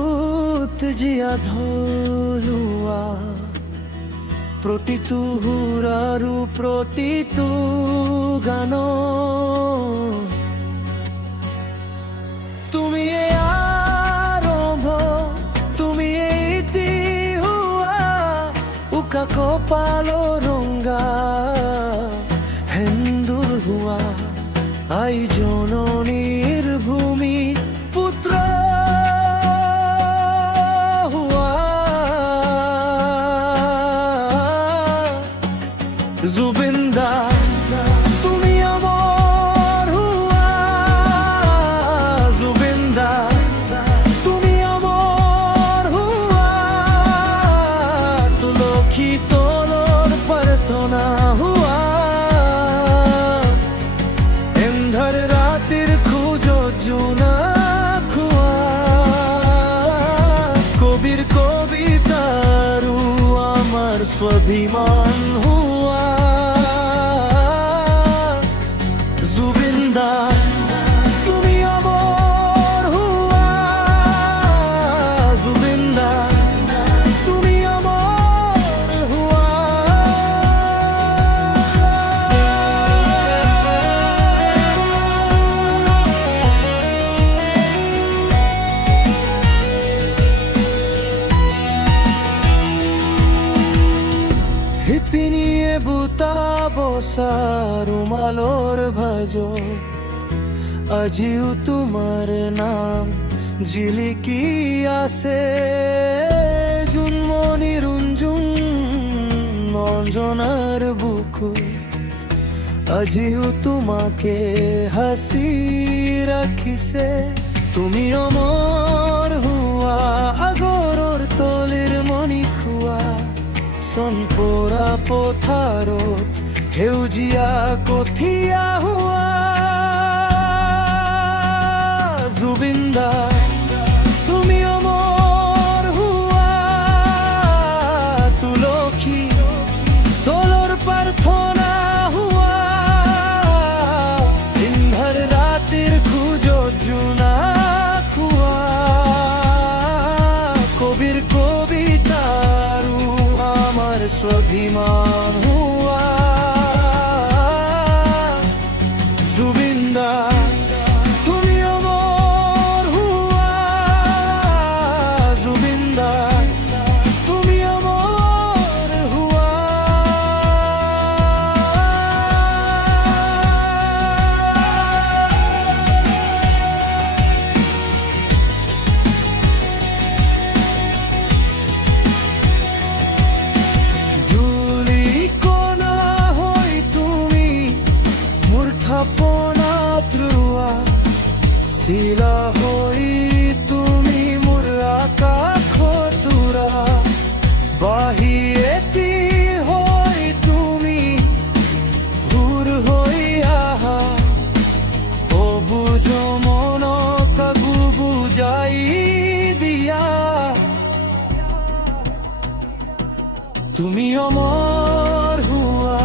বুকুত জিয়া ধৰুৱা প্ৰতিটো সুৰাৰু প্ৰতিটো গান তুমি আৰম্ভ তুমি ইতি হোৱা উকা কপালৰ ৰঙা হেন্দুৰ হোৱা আই জননীৰ ভূমি পুত্ৰ হোৱা জুবিন্দা তুমি অমৰ হোৱা জুবিন্দা তুমি অমৰ হোৱা তুলসী তলৰ প্ৰাৰ্থনা হোৱা এন্ধাৰ ৰাতিৰ খোজত জোনাক হোৱা কবিৰ কবিতাৰু আমাৰ স্বাভিমান হোৱা জুবিন্দা তুমি অমৰ হোৱা জুবিন্দা তুমি অমৰ হোৱা শিপিনীয়ে বুটা বসা ৰুমালৰ ভাজ আজিও তোমাৰ নাম জিলিকি আছে জুনমনি ৰুঞ্জুন নজনাৰ বুকু আজিও তোমাকে হাসি ৰাখিছে তুমি অমৰ হোৱা আগৰৰ তলিৰ মণি খোৱা চনপৰা পথাৰত সেউজীয়া কঠীয়া হোৱা জুবিন্দা তুমি অমৰ হোৱা তুলসী তলৰ প্ৰাৰ্থনা হোৱা এন্ধাৰ ৰাতিৰ খোজত জোনাক হোৱা কবিৰ কবিতাৰু আমাৰ স্বাভিমান হোৱা জুবিন্দা তুমি অমৰ হোৱা জুবিন্দা তুমি অমৰ হোৱা ধূলিকণা হৈ তুমি মোৰ থাপনাত ৰোৱা চিলা হৈ তুমি মোৰ আকাশত উৰা বাহি এটি হৈ তুমি সুৰ হৈ আহা অবুজ মনক আগু বুজাই দিয়া তুমি অমৰ হোৱা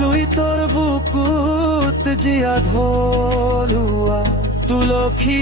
লুইতৰ বুকুত জিয়া ধৰুৱা তুলসী